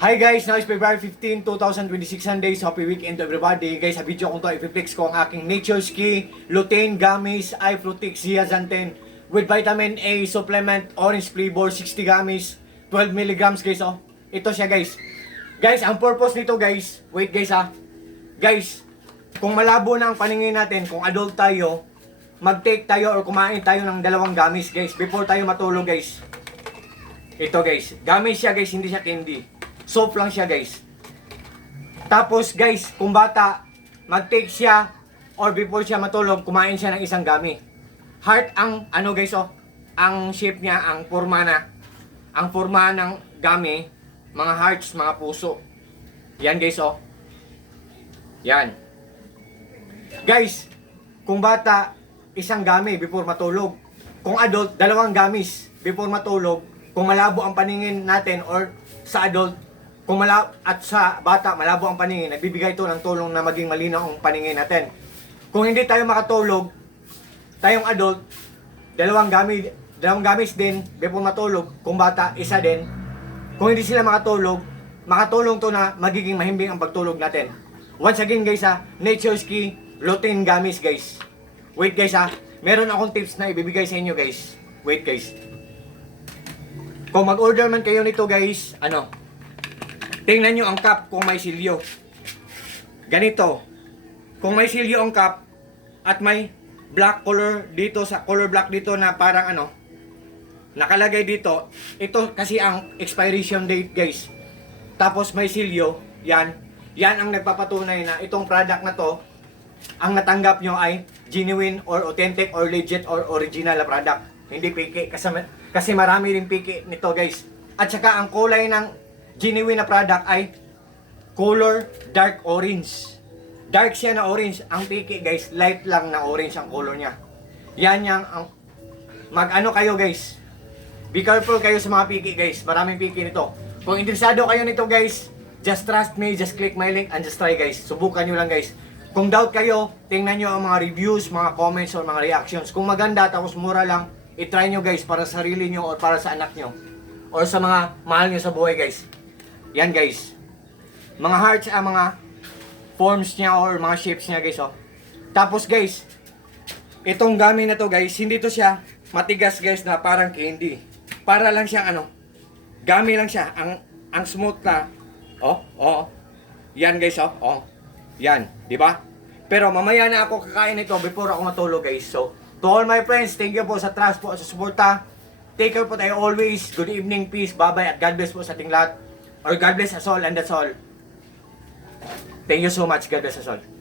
Hi guys, now is February 15, 2026 Sunday. So happy weekend to everybody. Guys, sa video ko to, i-flex ko ang aking Nature Ski Lutein Gummies iFrutix Zeaxanthin with vitamin A supplement, orange flavor, 60 gummies, 12 milligrams guys. Oh, ito siya guys. Guys, ang purpose nito guys, wait guys ha. Guys, kung malabo na ang paningin natin, kung adult tayo, mag-take tayo or kumain tayo ng dalawang gummies guys before tayo matulog guys. Ito guys, gummies siya guys, hindi siya candy. Soap lang siya guys. Tapos guys, kung bata, mag-take siya or before siya matulog, kumain siya ng isang gummy. Heart ang ano guys oh, ang shape niya, ang forma ng gummy, mga hearts, mga puso. Yan guys oh. Yan. Guys, kung bata, isang gummy before matulog. Kung adult, dalawang gummies before matulog. Kung malabo ang paningin natin or sa adult, kung at sa bata malabo ang paningin, nagbibigay ito ng tulong na maging malinaw ang paningin natin. Kung hindi tayo makatulog, tayong adult, dalawang gamis din before matulog. Kung bata, isa din. Kung hindi sila makatulong to na magiging mahimbing ang pagtulog natin. Once again guys ha, Nature Ski Lutein Gummies guys. Wait guys ha, meron akong tips na ibibigay sa inyo guys. Wait guys. Kung mag-order man kayo nito guys, tingnan nyo ang cup kung may silyo. Ganito. Kung may silyo ang cup at may black color dito sa color black dito na parang nakalagay dito. Ito kasi ang expiration date guys. Tapos may silyo. Yan ang nagpapatunay na itong product na to, ang natanggap nyo ay genuine or authentic or legit or original na product. Hindi piki. Kasi marami rin piki nito guys. At saka ang kulay ng genuine na product ay color dark orange. Dark siya na orange. Ang piki guys, light lang na orange ang color niya. Yan ang kayo guys. Be careful kayo sa mga piki guys. Maraming piki nito. Kung interesado kayo nito guys, just trust me, just click my link and just try guys. Subukan nyo lang guys. Kung doubt kayo, tingnan nyo ang mga reviews, mga comments or mga reactions. Kung maganda tapos mura lang, i-try nyo guys para sa sarili nyo or para sa anak nyo or sa mga mahal nyo sa buhay guys. Yan guys. Mga hearts ang mga forms niya or mga shapes niya guys oh. Tapos guys, itong gummy na to guys, hindi to siya matigas guys na parang candy. Para lang siyang gummy lang siya. Ang smooth na. Yan guys oh. Yan, di ba? Pero mamaya na ako kakain ito before ako matulog guys. So, to all my friends, thank you po sa trust po, sa suporta. Take care po tayo always. Good evening, peace, bye-bye, at God bless po sa ating lahat. Or God bless us all and that's all. Thank you so much. God bless us all.